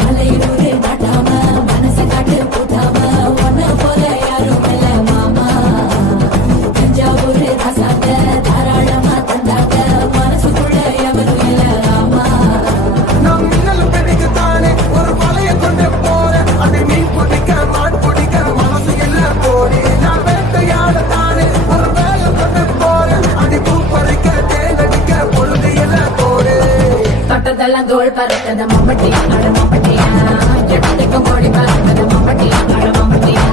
மலையூரு நாட்டாம மனச காட்டு கூட்டாம ஒன்ன போல யாரும் இல்ல மாமா தஞ்சாவூர் ராசாங்க தாராளமா தந்தாங்க மனசுக்குள்ள எவரும் இல்ல ஆமா நான் மின்னல் பிடிக்கத்தானே ஒரு வலைய கொண்டு போறேன் அதை மீன் பிடிக்க மான் பிடிக்க மனசு இல்ல போடி நான் வேட்டையாடத்தானே ஒரு வேலை கொண்டு போறேன் அதை பூ பறிக்க தேனடிக்க பொழுது இல்ல போடு தொட்டதெல்லாம் தோல் பறத்தத மம்பட்டியா அட மம்பட்டியா இடத்துக்கும் கோடி பறத்தத மம்பட்டியா அட மம்பட்டியா